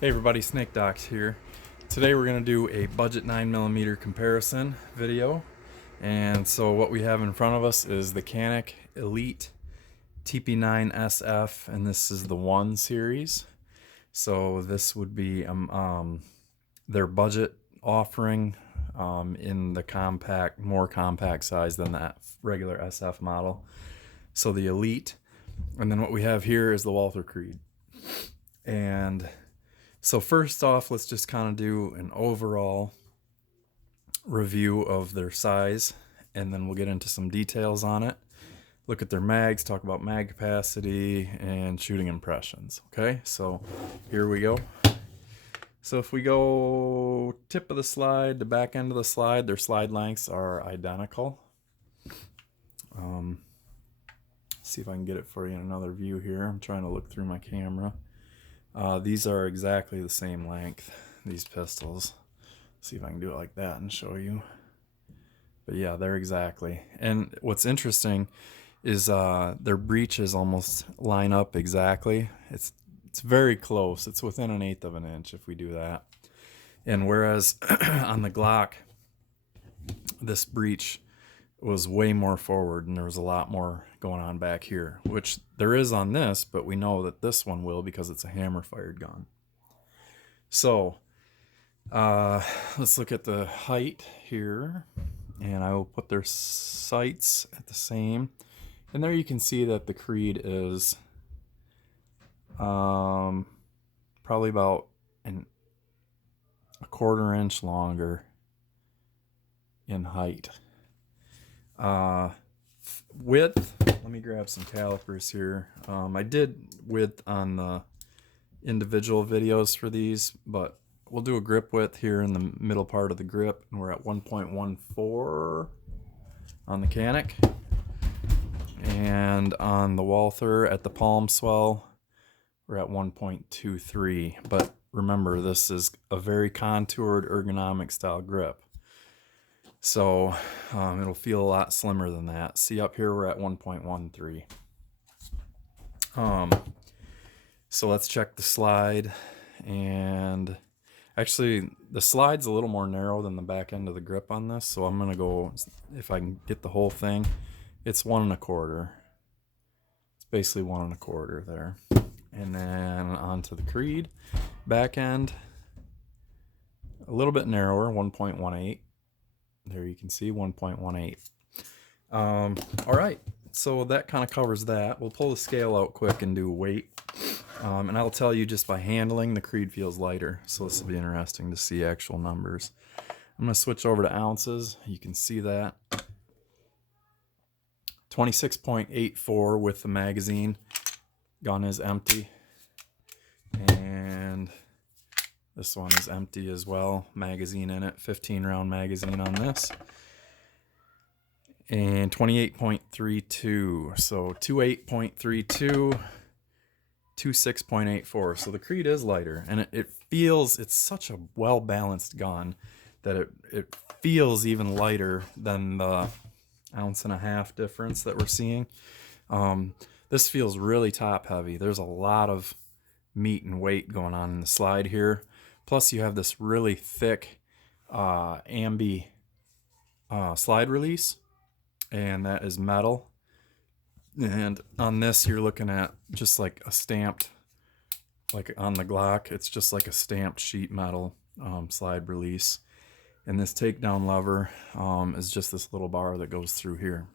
Hey everybody, Snake Docs here. Today we're going to do a budget 9mm comparison video. And so what we have in front of us is the Canik Elite TP9SF, and this is the 1 series. So this would be their budget offering in the compact, more compact size than that regular SF model. So the Elite. And then what we have here is the Walther Creed. And so first off, let's just kind of do an overall review of their size, and then we'll get into some details on it. Look at their mags, talk about mag capacity, and shooting impressions. Okay, so here we go. So if we go tip of the slide to back end of the slide, their slide lengths are identical. See if I can get it for you in another view here. I'm trying to look through my camera. These are exactly the same length, these pistols. See if I can do it like that and show you. But yeah, they're exactly. And what's interesting is their breeches almost line up exactly. It's very close. It's within 1/8 of an inch if we do that. And whereas on the Glock, this breech was way more forward and there was a lot more going on back here, which there is on this, but we know that this one will because it's a hammer fired gun. So let's look at the height here, and I will put their sights at the same, and there you can see that the Creed is probably about a 1/4 inch longer in height. Width, let me grab some calipers here. I did width on the individual videos for these, but we'll do a grip width here in the middle part of the grip, and we're at 1.14 on the Canik. And on the Walther at the palm swell, we're at 1.23. But remember, this is a very contoured ergonomic style grip. So it'll feel a lot slimmer than that. See up here, we're at 1.13. So let's check the slide. And actually, the slide's a little more narrow than the back end of the grip on this. So I'm going to go, if I can get the whole thing, it's 1 1/4. It's basically 1 1/4 there. And then onto the Creed back end, a little bit narrower, 1.18. There you can see 1.18. All right, so that kind of covers that. We'll pull the scale out quick and do weight. And I'll tell you, just by handling, the Creed feels lighter. So this will be interesting to see actual numbers. I'm going to switch over to ounces. You can see that. 26.84 with the magazine. Gun is empty. And this one is empty as well. Magazine in it. 15-round magazine on this. And 28.32. So 28.32. 26.84. So the Creed is lighter. And it feels, it's such a well-balanced gun that it feels even lighter than the 1.5 ounce difference that we're seeing. This feels really top heavy. There's a lot of meat and weight going on in the slide here. Plus you have this really thick ambi slide release, and that is metal. And on this you're looking at just like a stamped, like on the Glock, it's just like a stamped sheet metal slide release. And this takedown lever is just this little bar that goes through here.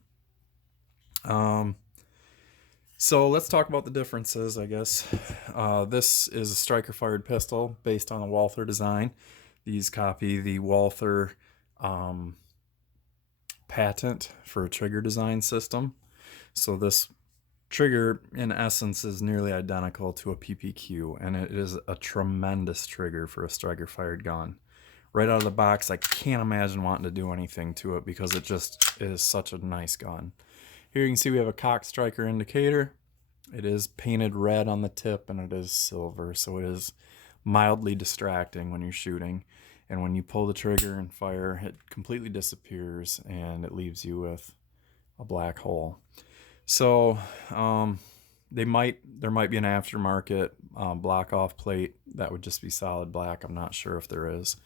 So let's talk about the differences, I guess. This is a striker-fired pistol based on the Walther design. These copy the Walther patent for a trigger design system. So this trigger, in essence, is nearly identical to a PPQ, and it is a tremendous trigger for a striker-fired gun. Right out of the box, I can't imagine wanting to do anything to it because it just is such a nice gun. Here you can see we have a cock striker indicator. It is painted red on the tip, and it is silver, so it is mildly distracting when you're shooting. And when you pull the trigger and fire, it completely disappears, and it leaves you with a black hole. So there might be an aftermarket block off plate that would just be solid black. I'm not sure if there is.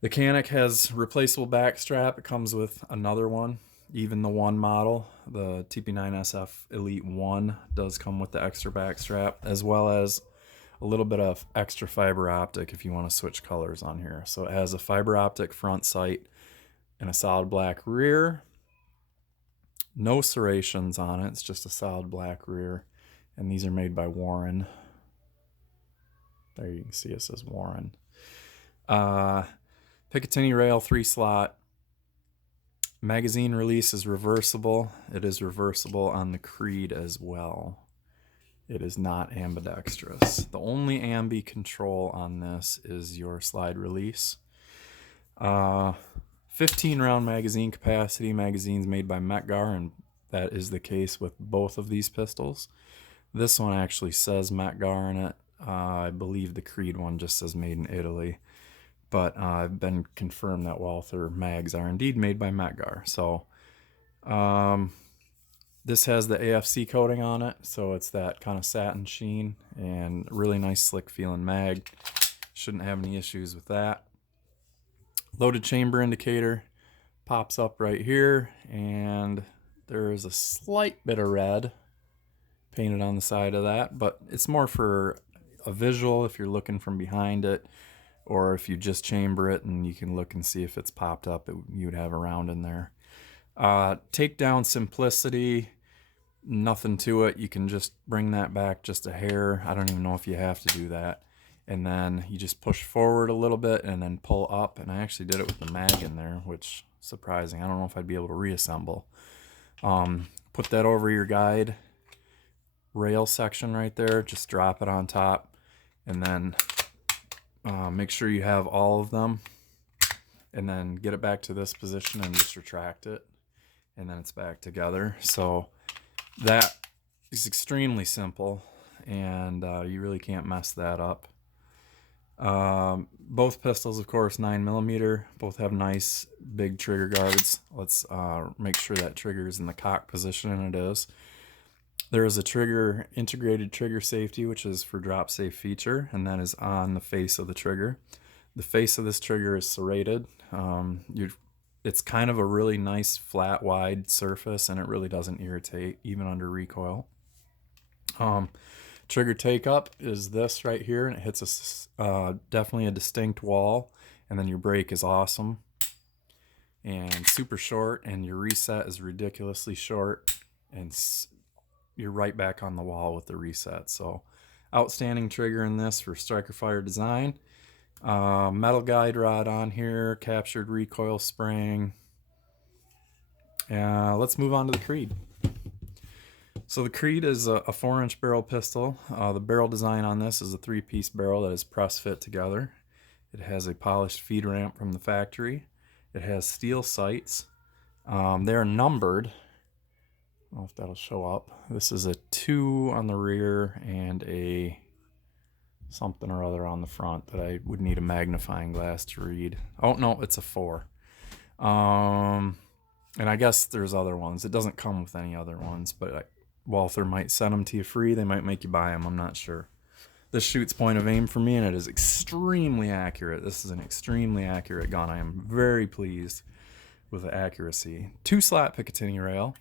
The Canic has replaceable back strap. It comes with another one. Even the 1 model, the TP9SF Elite 1, does come with the extra back strap, as well as a little bit of extra fiber optic if you want to switch colors on here. So it has a fiber optic front sight and a solid black rear. No serrations on it. It's just a solid black rear. And these are made by Warren. There you can see it says Warren. Picatinny rail, 3-slot. Magazine release is reversible. It is reversible on the Creed as well. It is not ambidextrous. The only ambi control on this is your slide release. 15-round magazine capacity. Magazine's made by Metgar, and that is the case with both of these pistols. This one actually says Metgar in it. I believe the Creed one just says made in Italy. But I've been confirmed that Walther mags are indeed made by Metgar. So this has the AFC coating on it, so it's that kind of satin sheen and really nice slick feeling mag. Shouldn't have any issues with that. Loaded chamber indicator pops up right here, and there is a slight bit of red painted on the side of that, but it's more for a visual if you're looking from behind it, or if you just chamber it and you can look and see if it's popped up, you would have a round in there. Takedown simplicity, nothing to it. You can just bring that back just a hair. I don't even know if you have to do that. And then you just push forward a little bit and then pull up. And I actually did it with the mag in there, which is surprising. I don't know if I'd be able to reassemble. Put that over your guide rail section right there. Just drop it on top, and then make sure you have all of them, and then get it back to this position and just retract it, and then it's back together. So that is extremely simple, and you really can't mess that up. Both pistols, of course, 9mm. Both have nice big trigger guards. Let's make sure that trigger is in the cock position, and it is. There is a integrated trigger safety, which is for drop safe feature, and that is on the face of the trigger. The face of this trigger is serrated. It's kind of a really nice flat wide surface, and it really doesn't irritate even under recoil. Trigger take up is this right here, and it hits definitely a distinct wall, and then your brake is awesome and super short, and your reset is ridiculously short, and you're right back on the wall with the reset. So outstanding trigger in this for striker fire design. Metal guide rod on here, captured recoil spring. Let's move on to the Creed. So the Creed is a 4-inch barrel pistol. The barrel design on this is a 3-piece barrel that is press fit together. It has a polished feed ramp from the factory. It has steel sights. They're numbered. I don't know if that'll show up. This is a 2 on the rear and a something or other on the front that I would need a magnifying glass to read. Oh, no, it's a 4. And I guess there's other ones. It doesn't come with any other ones, but Walther might send them to you free. They might make you buy them. I'm not sure. This shoots point of aim for me, and it is extremely accurate. This is an extremely accurate gun. I am very pleased with the accuracy. 2-slot Picatinny rail.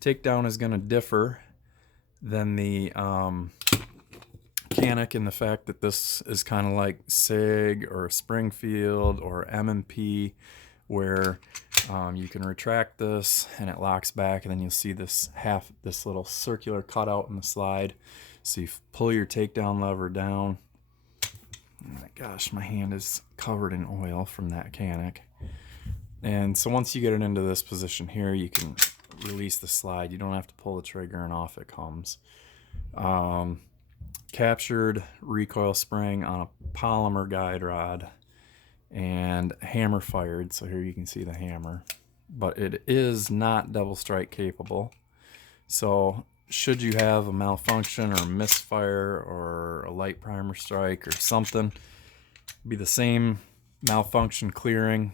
Takedown is going to differ than the Canic in the fact that this is kind of like SIG or Springfield or M&P, where you can retract this and it locks back, and then you'll see this little circular cutout in the slide. So you pull your takedown lever down. Oh my gosh, my hand is covered in oil from that Canic. And so once you get it into this position here, you can release the slide. You don't have to pull the trigger, and off it comes. Captured recoil spring on a polymer guide rod, and hammer fired. So here you can see the hammer, but it is not double strike capable. So should you have a malfunction or a misfire or a light primer strike or something, be the same malfunction clearing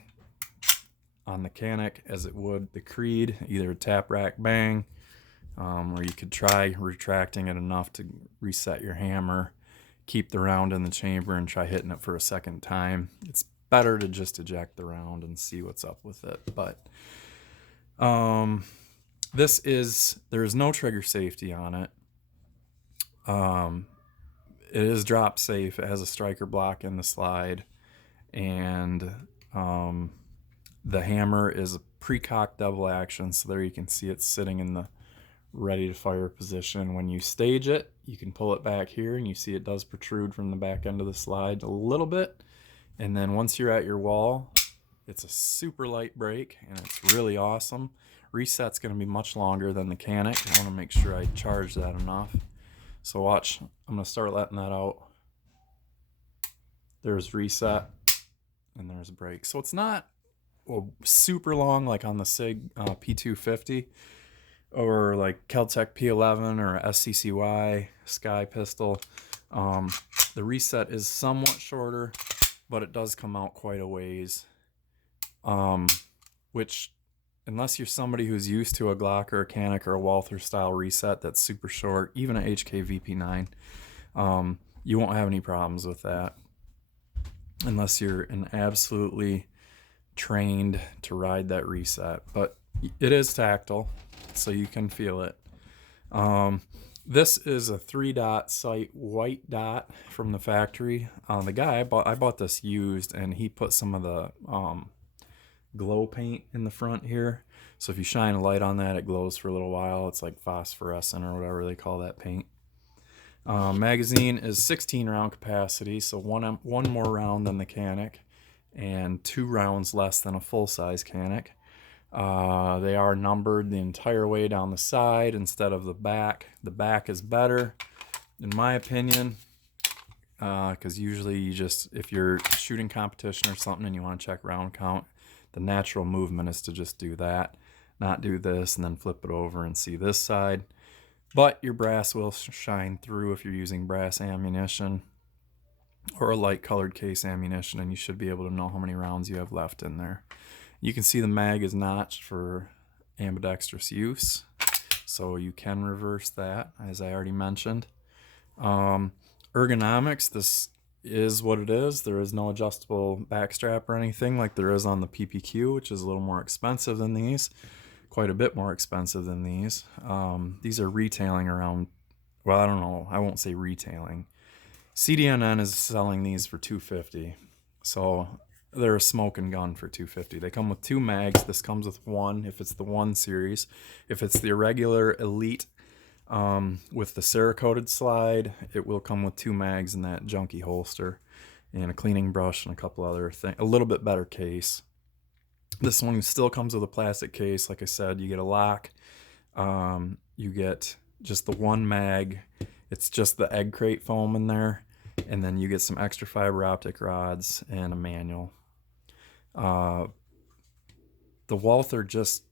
on the Canic as it would the Creed, either a tap rack bang or you could try retracting it enough to reset your hammer, keep the round in the chamber, and try hitting it for a second time. It's better to just eject the round and see what's up with it. But there's no trigger safety on it. It is drop safe. It has a striker block in the slide, and the hammer is a pre-cocked double action, so there you can see it sitting in the ready to fire position. When you stage it, you can pull it back here, and you see it does protrude from the back end of the slide a little bit. And then once you're at your wall, it's a super light break, and it's really awesome. Reset's going to be much longer than the Canic. I want to make sure I charge that enough. So watch, I'm going to start letting that out. There's reset, and there's break. So it's not super long like on the SIG P250 or like Keltec P11 or SCCY Sky pistol. The reset is somewhat shorter, but it does come out quite a ways. Which, unless you're somebody who's used to a Glock or a Canic or a Walther style reset that's super short, even an HK VP9, you won't have any problems with that unless you're an absolutely trained to ride that reset. But it is tactile, so you can feel it. This is a 3-dot sight white dot from the factory. The guy I bought this used, and he put some of the glow paint in the front here, so if you shine a light on that, it glows for a little while. It's like phosphorescent or whatever they call that paint. Magazine is 16 round capacity, so one more round than the Canic and 2 rounds less than a full-size Canic. They are numbered the entire way down the side instead of the back. The back is better, in my opinion, because usually if you're shooting competition or something and you want to check round count, the natural movement is to just do that, not do this and then flip it over and see this side. But your brass will shine through if you're using brass ammunition or a light colored case ammunition, and you should be able to know how many rounds you have left in there. You can see the mag is notched for ambidextrous use, so you can reverse that, as I already mentioned. Ergonomics, this is what it is. There is no adjustable backstrap or anything like there is on the PPQ, which is a little more expensive than these. Quite a bit more expensive than these. These are retailing around, well, I don't know, I won't say retailing. CDNN is selling these for $250, so they're a smoking gun for $250. They come with 2 mags. This comes with 1 if it's the 1 series. If it's the irregular Elite with the Cerakoted slide, it will come with 2 mags in that junky holster and a cleaning brush and a couple other things. A little bit better case. This one still comes with a plastic case. Like I said, you get a lock. You get just the 1 mag. It's just the egg crate foam in there. And then you get some extra fiber optic rods and a manual. The Walther just,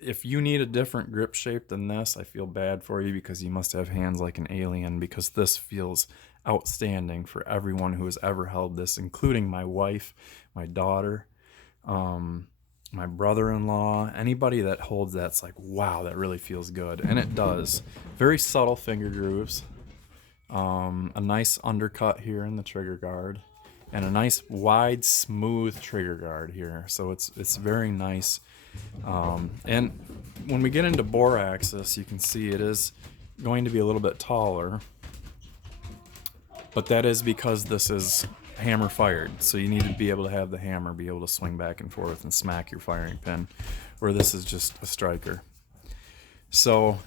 if you need a different grip shape than this, I feel bad for you because you must have hands like an alien, because this feels outstanding for everyone who has ever held this, including my wife, my daughter, my brother-in-law. Anybody that holds that's like, wow, that really feels good. And it does. Very subtle finger grooves, a nice undercut here in the trigger guard, and a nice wide smooth trigger guard here, so it's very nice. And when we get into bore axis, you can see it is going to be a little bit taller, but that is because this is hammer fired, so you need to be able to have the hammer be able to swing back and forth and smack your firing pin, where this is just a striker. So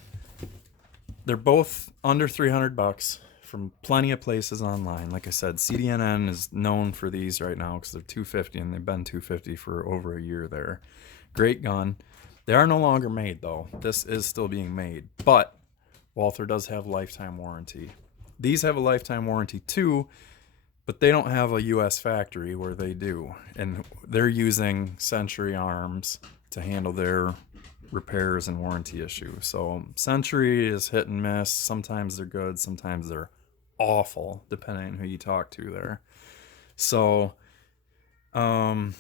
they're both under $300 from plenty of places online. Like I said, CDNN is known for these right now because they're $250, and they've been $250 for over a year there. Great gun. They are no longer made, though. This is still being made, but Walther does have lifetime warranty. These have a lifetime warranty too, but they don't have a US factory where they do, and they're using Century Arms to handle their repairs and warranty issues. So Century is hit and miss. Sometimes they're good, sometimes they're awful, depending on who you talk to there. So what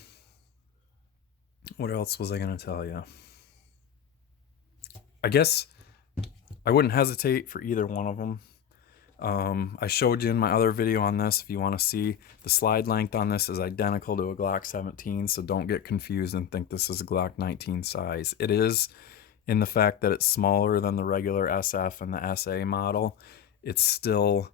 else was I going to tell you? I guess I wouldn't hesitate for either one of them. I showed you in my other video on this. If you want to see, the slide length on this is identical to a Glock 17, so don't get confused and think this is a Glock 19 size. It is, in the fact that it's smaller than the regular SF and the SA model. It's still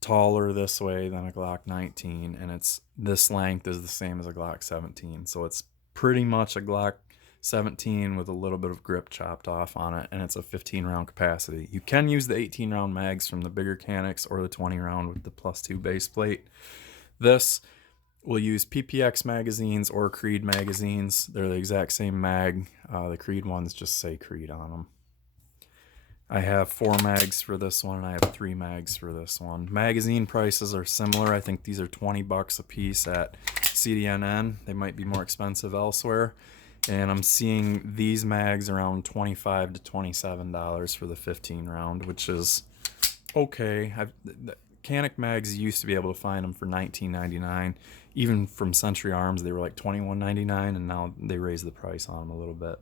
taller this way than a Glock 19, and this length is the same as a Glock 17, so it's pretty much a Glock 17 with a little bit of grip chopped off on it, and it's a 15 round capacity. You can use the 18 round mags from the bigger Canics or the 20 round with the +2 base plate. This will use PPX magazines or Creed magazines. They're the exact same mag. The Creed ones just say Creed on them. I have 4 mags for this one, and I have 3 mags for this one. Magazine prices are similar. I think these are $20 a piece at CDNN. They might be more expensive elsewhere. And I'm seeing these mags around $25 to $27 for the 15 round, which is okay. Canic mags, you used to be able to find them for $19.99. Even from Century Arms, they were like $21.99, and now they raised the price on them a little bit.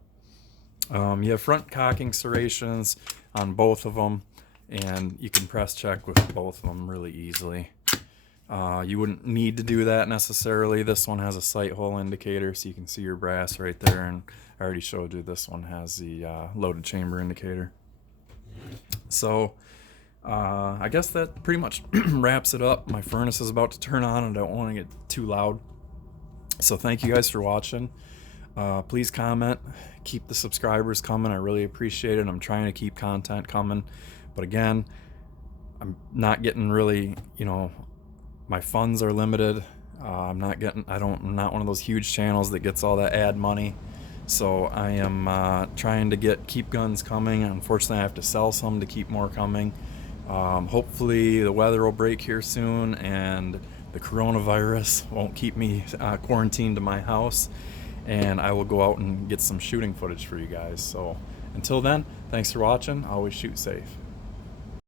You have front cocking serrations on both of them, and you can press check with both of them really easily. You wouldn't need to do that necessarily. This one has a sight hole indicator, so you can see your brass right there, and I already showed you this one has the loaded chamber indicator. So I guess that pretty much wraps it up. My furnace is about to turn on, and I don't want to get too loud. So thank you guys for watching. Please comment, keep the subscribers coming. I really appreciate it. I'm trying to keep content coming, but again, I'm not getting really, my funds are limited. I'm not one of those huge channels that gets all that ad money. So I am trying to keep guns coming. Unfortunately, I have to sell some to keep more coming. Hopefully the weather will break here soon, and the coronavirus won't keep me quarantined to my house, and I will go out and get some shooting footage for you guys. So until then, thanks for watching. Always shoot safe.